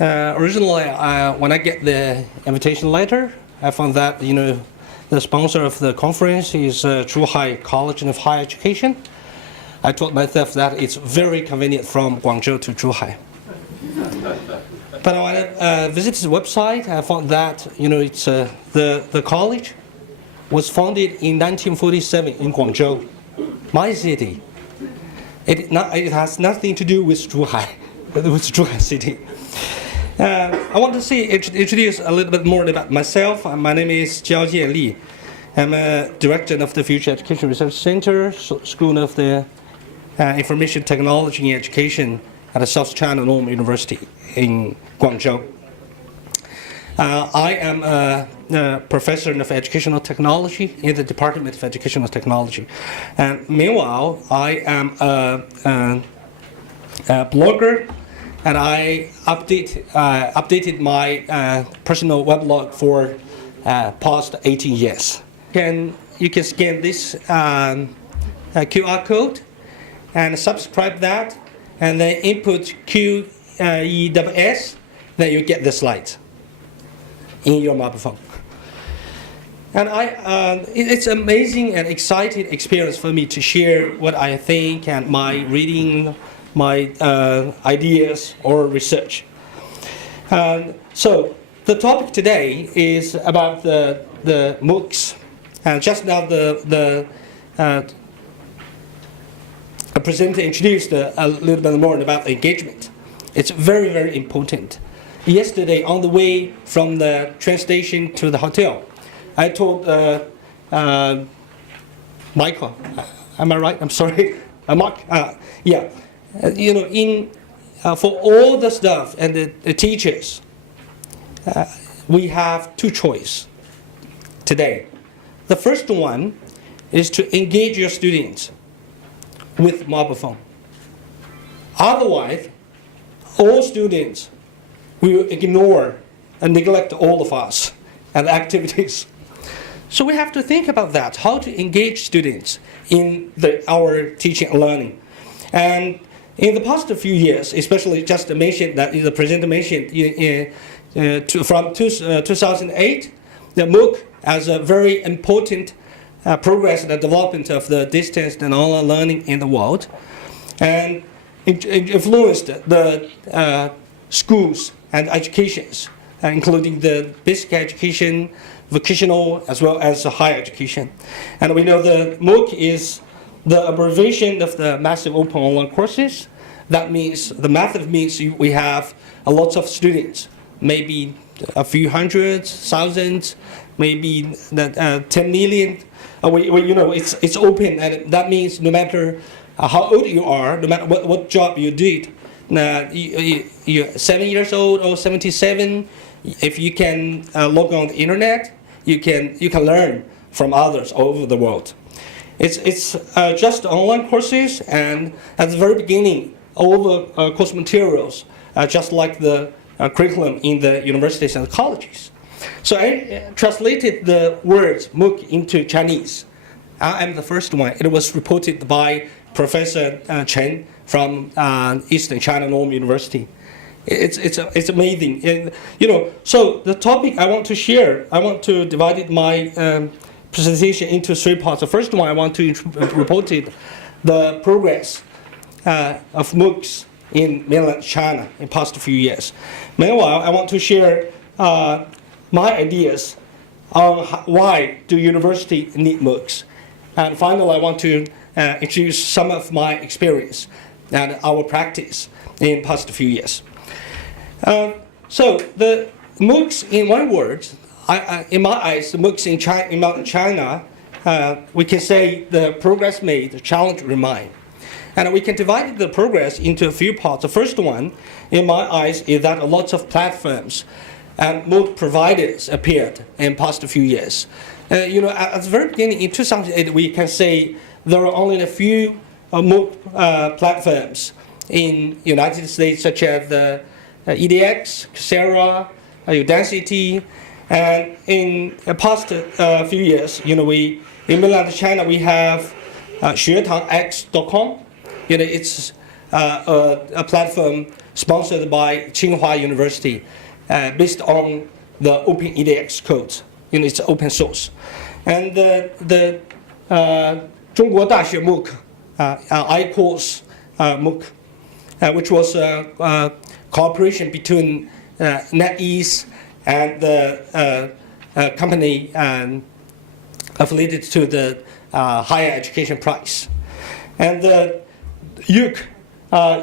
Originally, when I get the invitation letter, I found that the sponsor of the conference is Zhuhai College of Higher Education. I told myself that it's very convenient from Guangzhou to Zhuhai. But when I visited the website, I found that it's the college was founded in 1947 in Guangzhou, my city. It has nothing to do with Zhuhai, with Zhuhai city. I want to introduce a little bit more about myself. My name is Jianli. I'm a director of the Future Education Research Center, School of the Information Technology and Education at the South China Normal University in Guangzhou. I am a professor of educational technology in the Department of Educational Technology. And meanwhile, I am a blogger, and I updated my personal weblog for past 18 years. You can scan this QR code and subscribe that, and then input QESS, then you get the slides in your mobile phone. And it's amazing and exciting experience for me to share what I think and my reading, my ideas or research. So the topic today is about the MOOCs. And just now the presenter introduced a little bit more about engagement. It's very, very important. Yesterday, on the way from the train station to the hotel, I told Michael, am I right? I'm sorry, Mark. Yeah, for all the staff and the teachers, we have two choices today. The first one is to engage your students with mobile phone. Otherwise, all students will ignore and neglect all of us and activities. So we have to think about that, how to engage students in our teaching and learning. And in the past few years, especially just mentioned that the presenter mentioned from 2008, the MOOC as a very important progress in the development of the distance and online learning in the world, and it influenced the schools and educations, including the basic education, vocational, as well as higher education. And we know the MOOC is the abbreviation of the Massive Open Online Courses. That means, the method means we have a lot of students, maybe a few hundreds, thousands, maybe 10 million. It's open, and that means no matter how old you are, no matter what job you did, you're 7 years old or 77, if you can log on the internet, you can learn from others all over the world. It's just online courses, and at the very beginning, all the course materials are just like the curriculum in the universities and colleges. So I translated the words MOOC into Chinese. I am the first one. It was reported by Professor Chen from Eastern China Normal University. It's amazing. And, so the topic I want to share, I want to divide my presentation into three parts. The first one, I want to report the progress of MOOCs in Mainland China in past few years. Meanwhile, I want to share my ideas on why do university need MOOCs. And finally, I want to introduce some of my experience and our practice in past few years. So the MOOCs, in one word, in my eyes, the MOOCs in China, we can say the progress made, the challenge remain. And we can divide the progress into a few parts. The first one, in my eyes, is that lots of platforms and MOOC providers appeared in past few years. At the very beginning, in 2008, we can say there were only a few MOOC platforms in United States, such as the EDX, Coursera, Udacity, and in the past few years, in Mainland China, we have SheratonX.com. It's a platform sponsored by Tsinghua University, based on the Open edX code. It's open source. And the 中国大学 MOOC, I-Course MOOC, which was a cooperation between NetEase and the company affiliated to the higher education price. And the UC,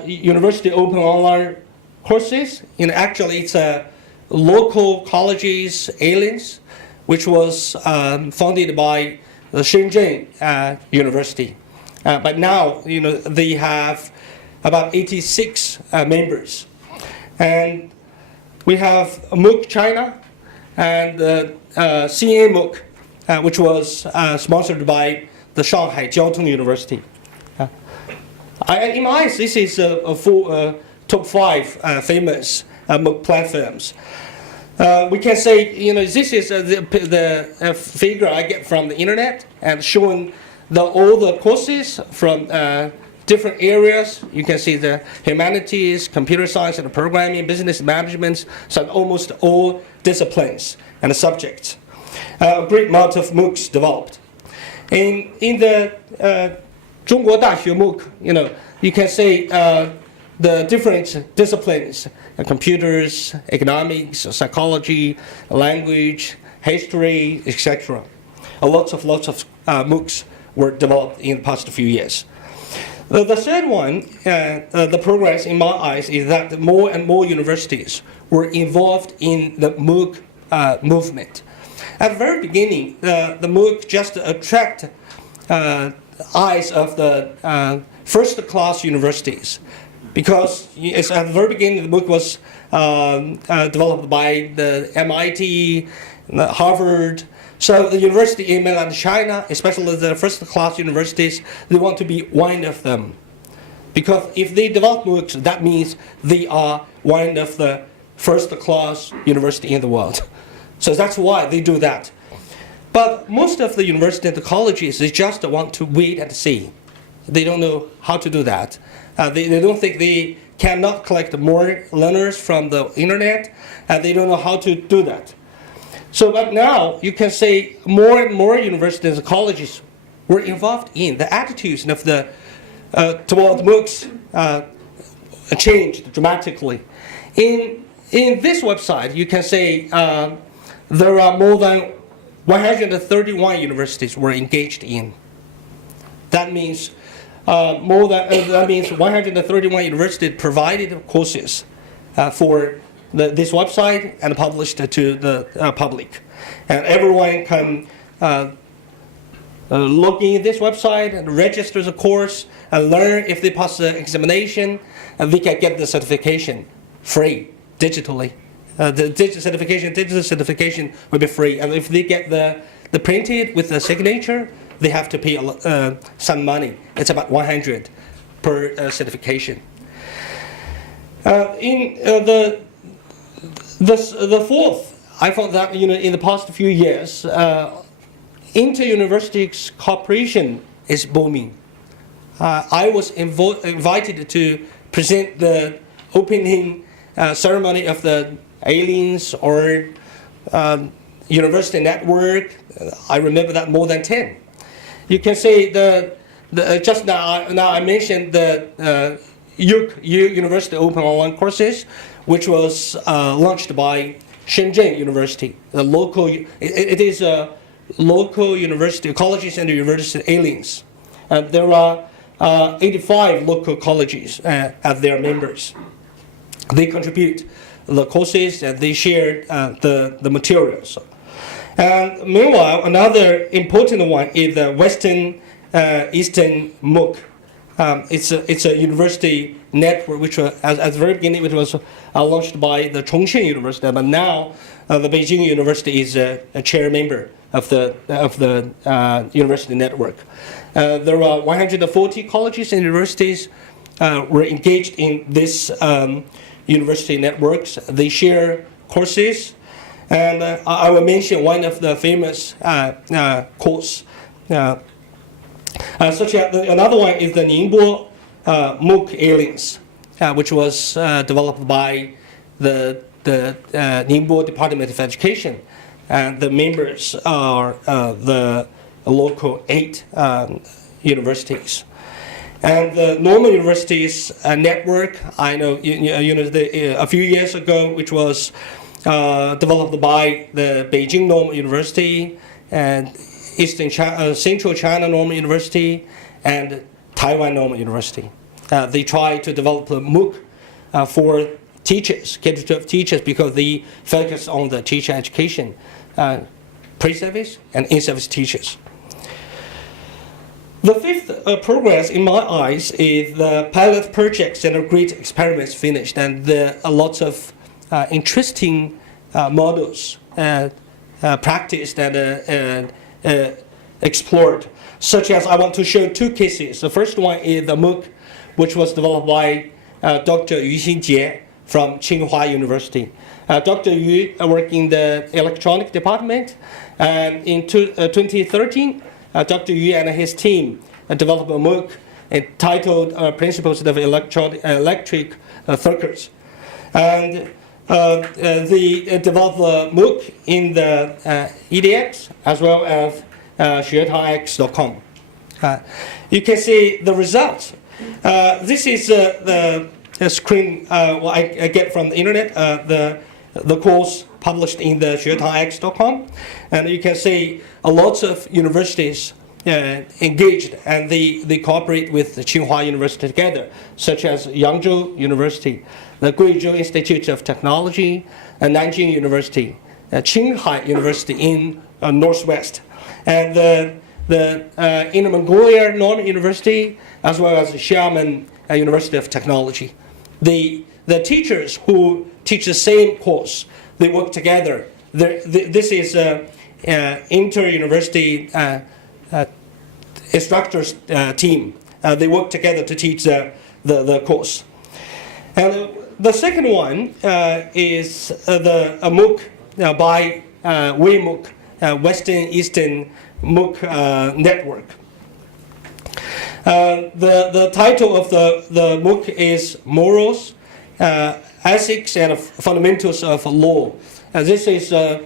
University Open Online Courses, actually it's a local colleges aliens, which was founded by the Shenzhen University. But now, they have about 86 members. And we have MOOC China and CA MOOC, which was sponsored by the Shanghai Jiao University. In my eyes, this is top 5 famous MOOC platforms. We can say, this is the figure I get from the internet and showing all the courses from different areas. You can see the humanities, computer science and programming, business management, so almost all disciplines and subjects. A great amount of MOOCs developed. In the 中国大学 MOOC, you can say the different disciplines, computers, economics, psychology, language, history, etc. Lots of MOOCs were developed in the past few years. The third one, the progress in my eyes, is that more and more universities were involved in the MOOC movement. At the very beginning, the MOOC just attract eyes of the first-class universities, because it's at the very beginning the MOOC was developed by the MIT, Harvard. So the university in Mainland China, especially the first-class universities, they want to be one of them. Because if they develop MOOCs, that means they are one of the first-class university in the world. So that's why they do that. But most of the universities and the colleges, they just want to wait and see. They don't know how to do that. They don't think they cannot collect more learners from the internet, and they don't know how to do that. So, but now you can say more and more universities and colleges were involved in the attitudes of the toward MOOCs changed dramatically. In this website, you can say there are more than 131 universities were engaged in. That means 131 universities provided courses for this website and published to the public. And everyone can log in this website and register the course and learn. If they pass the examination, and they can get the certification free digitally. The digital certification will be free. And if they get the printed with the signature, they have to pay some money. It's about 100 per certification. The fourth, I found that in the past few years, inter-university cooperation is booming. I was invited to present the opening ceremony of the aliens or university network. I remember that more than 10. You can say just now I mentioned the University Open Online Courses, which was launched by Shenzhen University. It is a local university, colleges and university aliens. There are 85 local colleges as their members. They contribute the courses and they share the materials. And meanwhile, another important one is the Western Eastern MOOC. It's a university network which was, at the very beginning, it was launched by the Chongqing University, but now the Beijing University is a chair member of the university network. There are 140 colleges and universities were engaged in this university networks. They share courses, and I will mention one of the famous course. Such as another one is the Ningbo MOOC aliens, which was developed by the Ningbo Department of Education. And the members are the local 8 universities. And the normal universities network, I know, a few years ago, which was developed by the Beijing Normal University and Central China Normal University and Taiwan Normal University. They try to develop a MOOC for teachers, K-12 teachers, because they focus on the teacher education, pre-service and in-service teachers. The 5th progress, in my eyes, is the pilot projects and great experiments finished, and a lot of interesting models practiced and explored, such as I want to show 2 cases. The first one is the MOOC, which was developed by Dr. Yu Xinjie from Tsinghua University. Dr. Yu worked in the electronic department, and in 2013, Dr. Yu and his team developed a MOOC entitled Principles of Electric Circuits. And they developed a MOOC in the EDX as well as SheratonX.com. You can see the results. This is the screen I get from the internet, the course published in the SheratonX.com, and you can see a lot of universities engaged, and they cooperate with the Tsinghua University together, such as Yangzhou University, the Guizhou Institute of Technology, and Nanjing University, Qinghai University in Northwest, and the Inner Mongolia Normal University, as well as the Xiamen University of Technology. The teachers who teach the same course, they work together. This is inter-university instructors team. They work together to teach the course. And the second one is a MOOC by WeMOOC, Western Eastern MOOC Network. The title of the MOOC is Morals, Ethics and Fundamentals of Law. This is a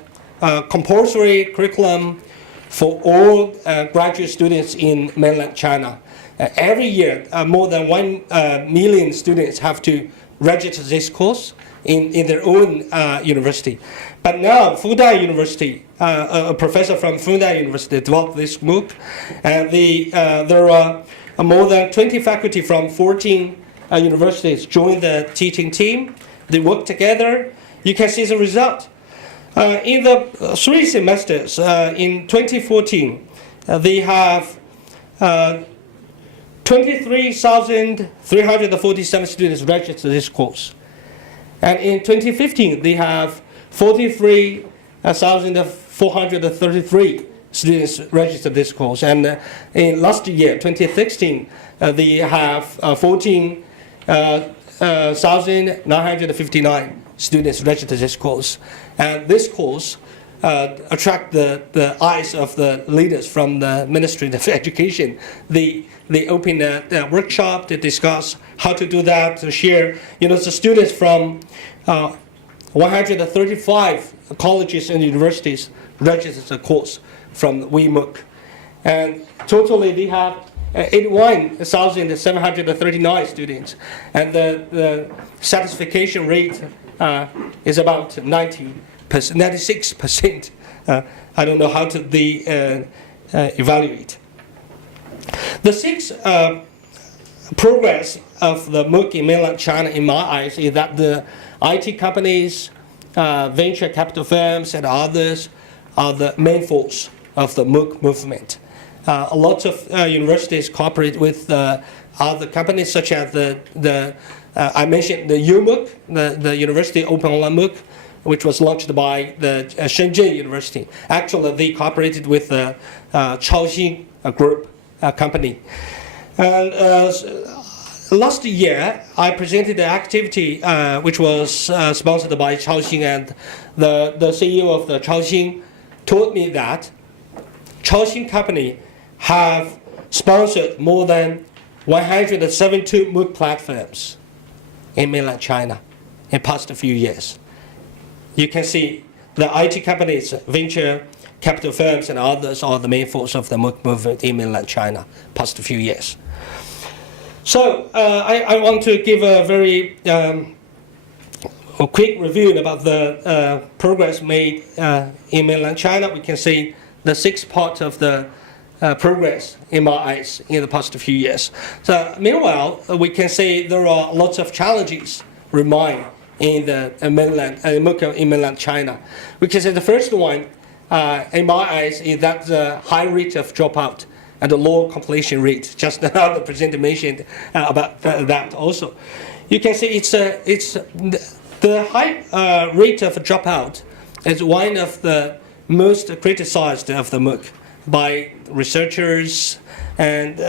compulsory curriculum for all graduate students in mainland China. Every year, more than 1 million students have to register this course in their own university. But now, Fudan University, a professor from Fudan University developed this MOOC, and there are more than 20 faculty from 14 universities join the teaching team. They work together. You can see the result. In the 3 semesters, in 2014, they have 23,347 students registered this course. And in 2015, they have 43,433 students registered this course. And in last year, 2016, they have 14,959 students registered this course. And this course attract the eyes of the leaders from the Ministry of Education. They open a workshop to discuss how to do that, to share. The students from 135 colleges and universities registered the course from WeMOOC. And totally they have 81,739 students. And the satisfaction rate is about 96%. I don't know how to evaluate. The 6th progress of the MOOC in mainland China, in my eyes, is that the IT companies, venture capital firms, and others are the main force of the MOOC movement. A lot of universities cooperate with other companies, such as I mentioned the UMOOC, the University Open Online MOOC, which was launched by the Shenzhen University. Actually, they cooperated with the Chaoxing Group company. And last year, I presented an activity which was sponsored by Chaoxing, and the CEO of the Chaoxing told me that Chaoxing company have sponsored more than 172 MOOC platforms in mainland China in past few years. You can see the IT companies, venture capital firms, and others are the main force of the MOOC movement in mainland China past few years. So I want to give a very a quick review about the progress made in mainland China. We can see the 6 parts of the progress in my eyes in the past few years. So meanwhile, we can say there are lots of challenges remain in the mainland MOOC in mainland China. We can say the first one, in my eyes, is that the high rate of dropout and the low completion rate. Just now the presenter mentioned about that also. You can see it's the high rate of dropout is one of the most criticized of the MOOC by researchers and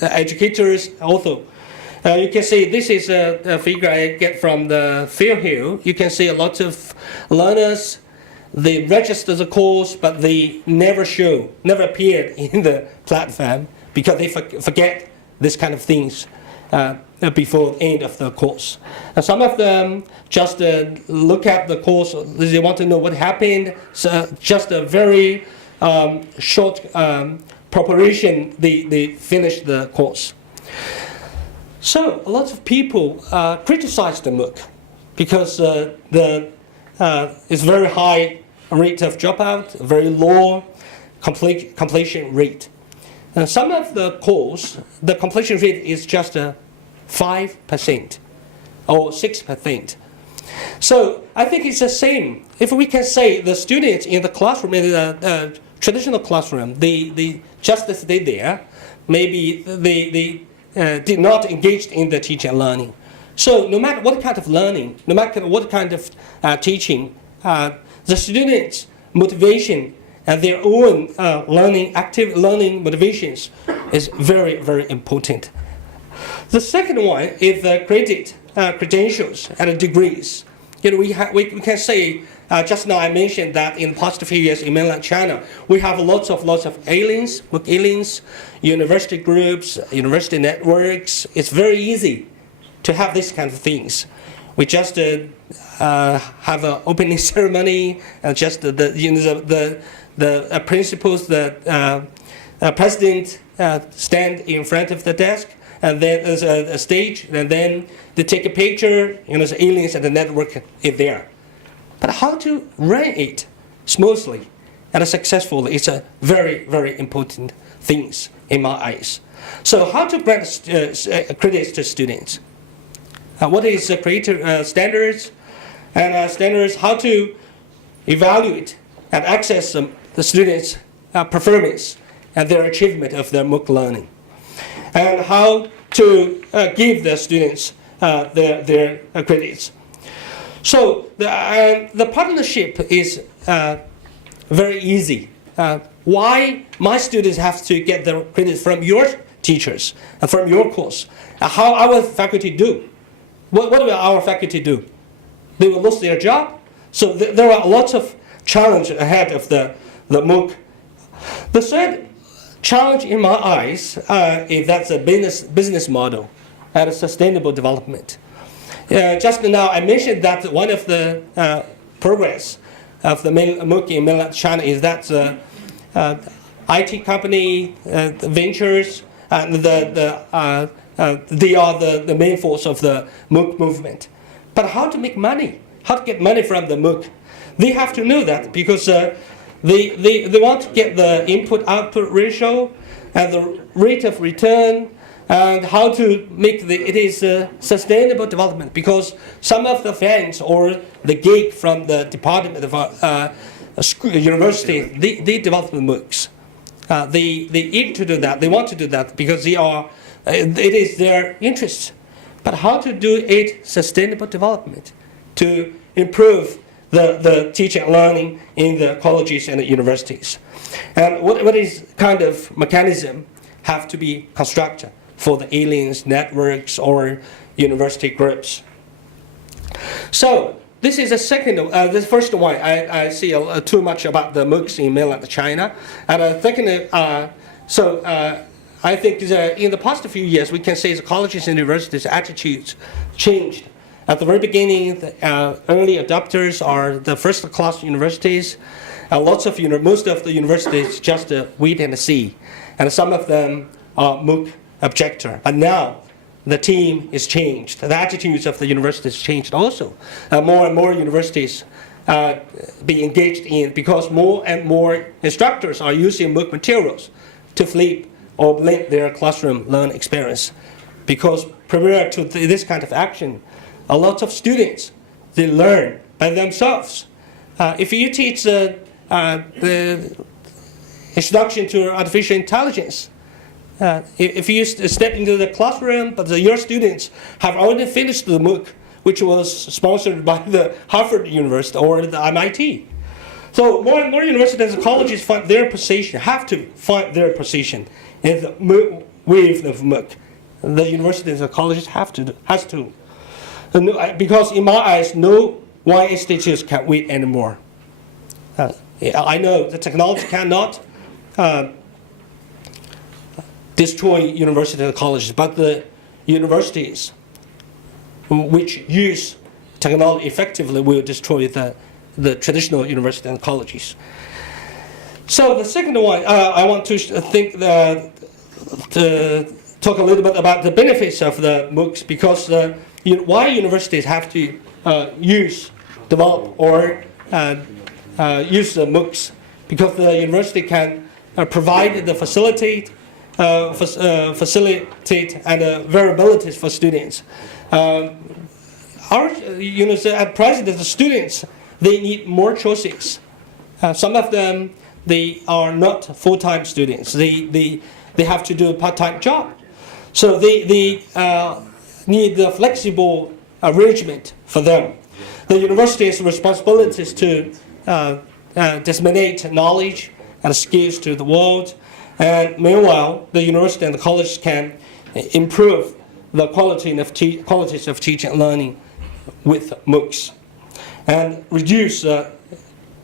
educators also. You can see this is a figure I get from the field here. You can see a lot of learners, they register the course, but they never appeared in the platform because they forget this kind of things before the end of the course. And some of them just look at the course, they want to know what happened, so just a very short preparation, they finish the course. So a lot of people criticize the MOOC because it's very high rate of dropout, very low completion rate. Some of the course, the completion rate is just 5% or 6%. So I think it's the same. If we can say the students in the classroom, in the traditional classroom, they just stay there. Maybe they did not engage in the teaching and learning. So no matter what kind of learning, no matter what kind of teaching, the students' motivation and their own active learning motivations is very, very important. The second one is the credentials and degrees. You know, we can say, just now I mentioned that in the past few years in mainland China, we have lots of aliens, MOOC aliens, university groups, university networks. It's very easy to have these kind of things. We just have an opening ceremony, and just the principals, the president stand in front of the desk, and then there's a stage, and then they take a picture, the aliens and the network is there. But how to run it smoothly and successfully is a very, very important things in my eyes. So how to grant credits to students? What is the creator standards? And standards, how to evaluate and access the students' performance and their achievement of their MOOC learning. And how to give the students their credits. So the partnership is very easy. Why my students have to get their credits from your teachers and from your course? How our faculty do? What will our faculty do? They will lose their job. So there are lots of challenges ahead of the MOOC. The third challenge in my eyes is that's a business model and a sustainable development. Just now I mentioned that one of the progress of the MOOC in mainland China is that IT company, ventures, and they are the main force of the MOOC movement. But how to make money? How to get money from the MOOC? They have to know that because they want to get the input-output ratio and the rate of return and how to make it is sustainable development, because some of the fans or the geek from the department of school, university, they develop the MOOCs. They eat to do that. They want to do that because it is their interest. But how to do it sustainable development to improve the teaching and learning in the colleges and the universities, and what is kind of mechanism have to be constructed for the aliens, networks, or university groups. So this is the second, the first one. I see too much about the MOOCs in mainland China, and second, I think in the past few years, we can say the colleges and universities' attitudes changed. At the very beginning, the early adopters are the first-class universities. Most of the universities just wait and see, and some of them are MOOC objector. But now, the team is changed. The attitudes of the universities changed also. More and more universities be engaged in, because more and more instructors are using MOOC materials to flip or blend their classroom learning experience. Because prior to this kind of action, a lot of students, they learn by themselves. If you teach the introduction to artificial intelligence, if you step into the classroom, but your students have already finished the MOOC, which was sponsored by the Harvard University or the MIT. So more and more universities and colleges have to find their position in the wave of MOOC. The universities and colleges has to. Because in my eyes, no one institute can wait anymore. I know the technology cannot destroy universities and colleges, but the universities which use technology effectively will destroy the traditional universities and colleges. So the second one, I want to talk a little bit about the benefits of the MOOCs, because why universities have to develop or use the MOOCs, because the university can provide the facilitate and variabilities for students. At present, the students, they need more choices. Some of them, they are not full-time students. They have to do a part-time job. So they need the flexible arrangement for them. The university's responsibility is to disseminate knowledge and skills to the world. And meanwhile, the university and the college can improve the qualities of teaching and learning with MOOCs, and reduce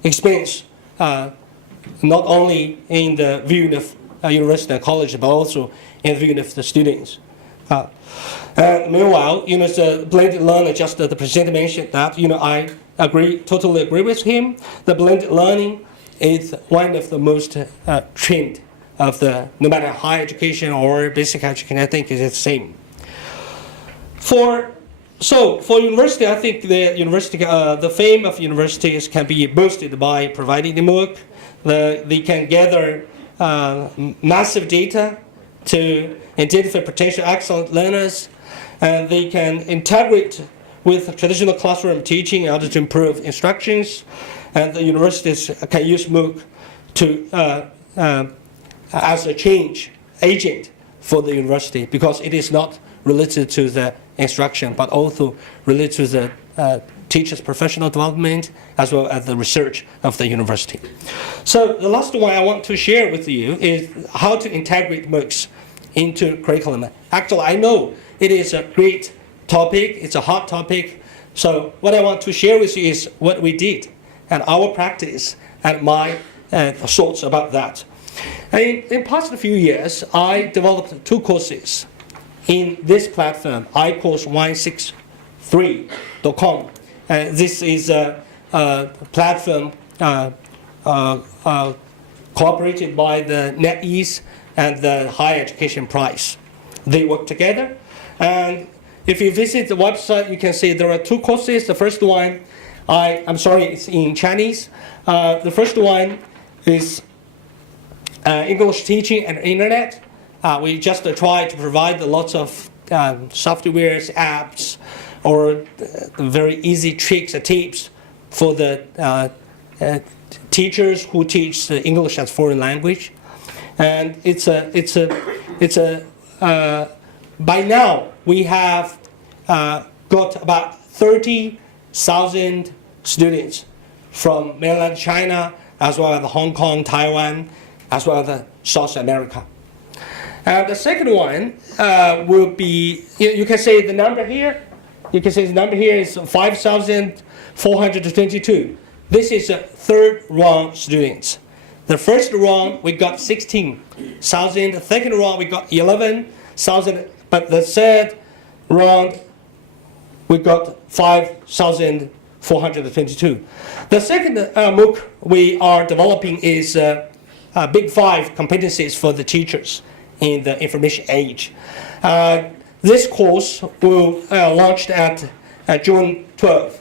expense not only in the view of university and college, but also in the view of the students. And meanwhile, the blended learning, just the presenter mentioned that, I totally agree with him. The blended learning is one of the most trend of no matter higher education or basic education, I think it's the same. For university, I think the fame of universities can be boosted by providing the MOOC. They can gather massive data to identify potential excellent learners, and they can integrate with traditional classroom teaching in order to improve instructions. And the universities can use MOOC as a change agent for the university, because it is not related to the instruction, but also related to the teachers' professional development as well as the research of the university. So the last one I want to share with you is how to integrate MOOCs into curriculum. Actually, I know it is a great topic, it's a hot topic. So what I want to share with you is what we did and our practice and my thoughts about that. And in past few years, I developed 2 courses in this platform, iCourse163.com. This is a platform cooperated by the NetEase and the Higher Education Prize. They work together. And if you visit the website, you can see there are 2 courses. The first one, I'm sorry, it's in Chinese. The first one is English teaching and internet. We just try to provide lots of softwares, apps, or very easy tricks and tips for the teachers who teach the English as foreign language. And by now we have got about 30,000 students from mainland China, as well as Hong Kong, Taiwan, as well as South America. The second one will be, you can say the number here. You can say the number here is 5,422. This is a third round students. The first round we got 16,000. The second round we got 11,000. But the third round we got 5,422. The second MOOC we are developing is Big 5 competencies for the teachers in the information age. This course will launch at June 12th.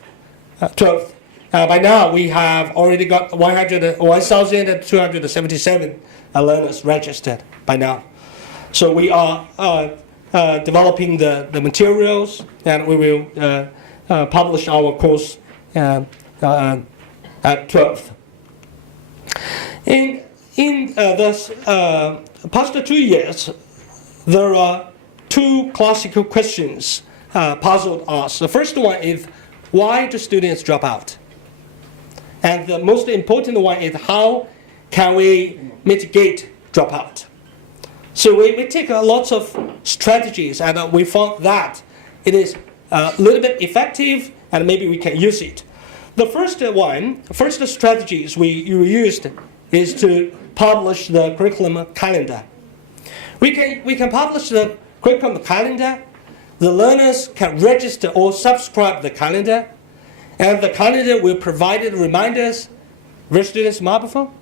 By now, we have already got 1,277 learners registered by now. So we are developing the materials, and we will publish our course at 12th. In the past 2 years, there are two classical questions puzzled us. The first one is, why do students drop out? And the most important one is, how can we mitigate dropout? So we take lots of strategies, and we found that it is a little bit effective, and maybe we can use it. The first strategies we used is to publish the curriculum calendar. We can publish the curriculum calendar. The learners can register or subscribe the calendar, and the calendar will provide reminders with students' mobile phone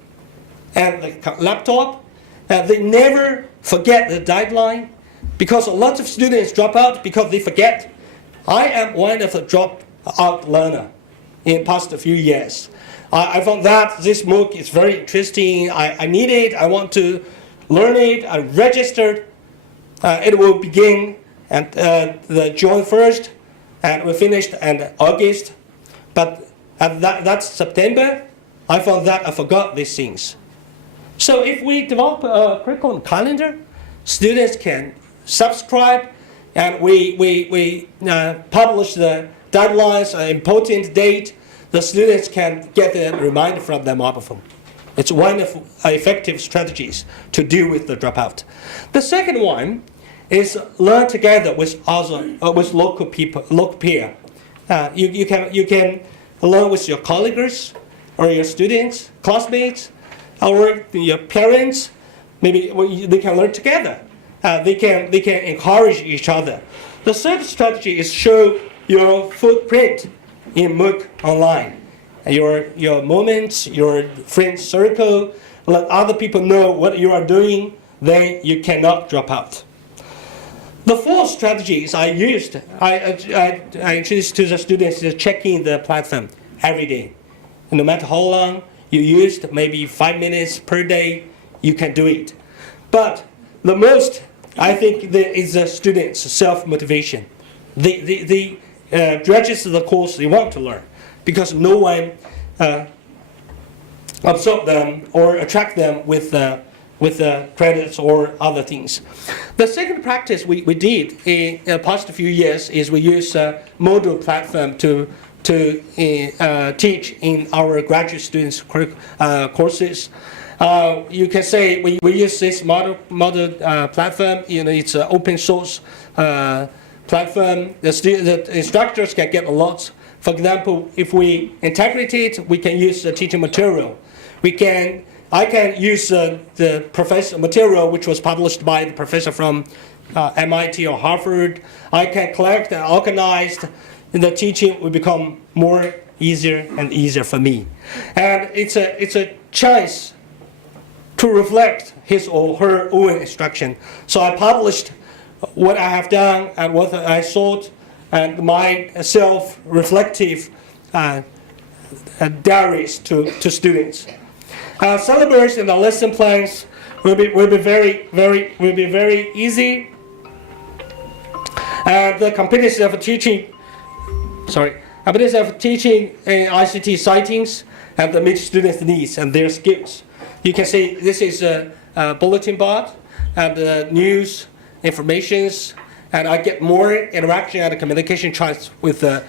and the laptop. They never forget the deadline, because a lot of students drop out because they forget. I am one of the dropout learner in past few years. I found that this MOOC is very interesting. I need it. I want to learn it. I registered. It will begin at the June 1st, and we finished in August. But that's September. I found that I forgot these things. So if we develop a curriculum calendar, students can subscribe, and we publish the deadlines, important date. The students can get a reminder from their mobile phone. It's one of effective strategies to deal with the dropout. The second one is learn together with local people, local peer. You can learn with your colleagues or your students, classmates, or your parents. Maybe they can learn together. They can encourage each other. The third strategy is show your footprint in MOOC online. Your moments, your friend circle, let other people know what you are doing, then you cannot drop out. The fourth strategies I introduced to the students is checking the platform every day. No matter how long you used, maybe 5 minutes per day, you can do it. But the most, I think, is the students' self-motivation. They register the course they want to learn, because no one absorb them or attract them with credits or other things. The second practice we did in the past few years is we use a module platform to teach in our graduate students' courses. You can say we use this model platform. It's an open source platform. The instructors can get a lot. For example, if we integrate it, we can use the teaching material. I can use the professor material which was published by the professor from MIT or Harvard. I can collect and organize. The teaching will become more easier and easier for me. And it's a chance to reflect his or her own instruction. So I published what I have done and what I thought, and my self-reflective diaries to students. Syllabus and the lesson plans will be very easy. The competencies of teaching in ICT sightings and the meet students' needs and their skills. You can see this is a bulletin board and news, informations, and I get more interaction and communication chance with other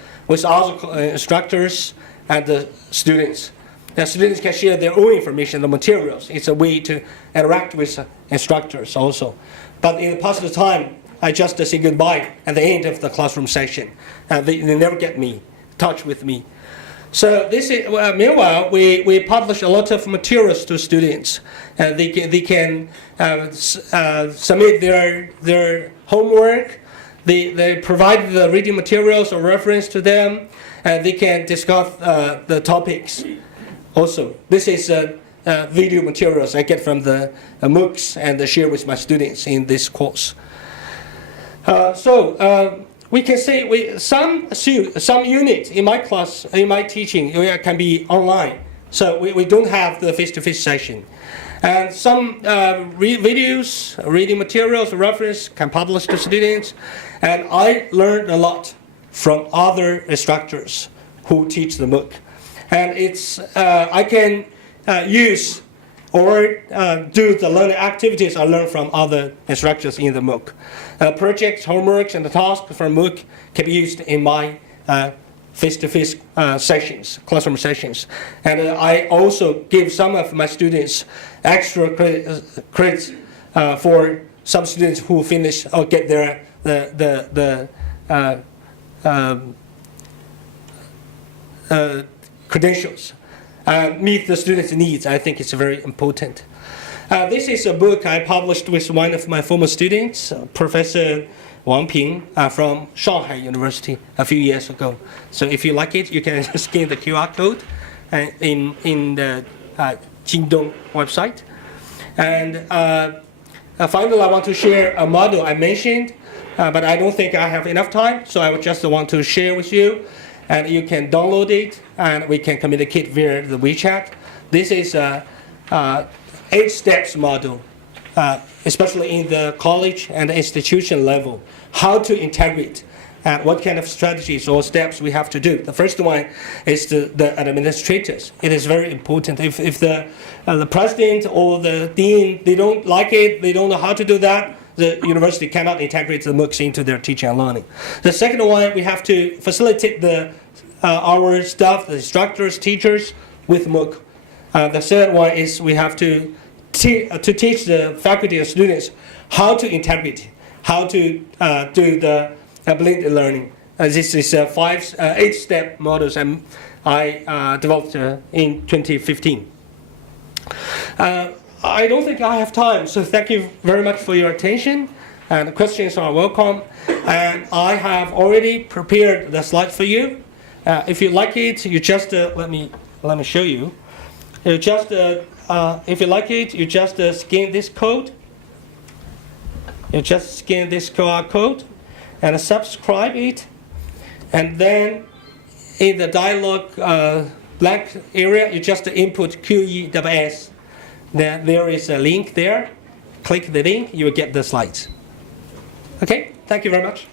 instructors and the students. The students can share their own information, the materials. It's a way to interact with instructors also. But in the past time, I just say goodbye at the end of the classroom session. They never get touch with me. So this is, meanwhile, we publish a lot of materials to students. They can submit their homework. They provide the reading materials or reference to them, and they can discuss the topics. Also, this is video materials I get from the MOOCs and share with my students in this course. We can say some units in my class, in my teaching, can be online. So we don't have the face-to-face session. And some videos, reading materials, reference can publish to students. And I learned a lot from other instructors who teach the MOOC. And I can use or do the learning activities I learned from other instructors in the MOOC. Projects, homeworks, and the tasks from MOOC can be used in my face-to-face sessions, classroom sessions. And I also give some of my students extra credits for some students who finish or get their credentials. Meet the students' needs. I think it's very important. This is a book I published with one of my former students, Professor Wang Ping from Shanghai University a few years ago. So if you like it, you can scan the QR code in the Jingdong website. And finally, I want to share a model I mentioned, but I don't think I have enough time, so I just want to share with you. And you can download it, and we can communicate via the WeChat. This is a 8 steps model, especially in the college and institution level, how to integrate and what kind of strategies or steps we have to do. The first one is the administrators. It is very important. If the president or the dean, they don't like it, they don't know how to do that, the university cannot integrate the MOOCs into their teaching and learning. The second one, we have to facilitate our staff, the instructors, teachers with MOOC. The third one is we have to teach the faculty and students how to integrate, how to do the blended learning. This is 8-step models I developed in 2015. I don't think I have time, so thank you very much for your attention. And questions are welcome. And I have already prepared the slides for you. If you like it, you just let me show you. You just if you like it, you just scan this code. You just scan this QR code and subscribe it. And then in the dialog blank area, you just input QESS. Then there is a link there. Click the link, you will get the slides. Okay, thank you very much.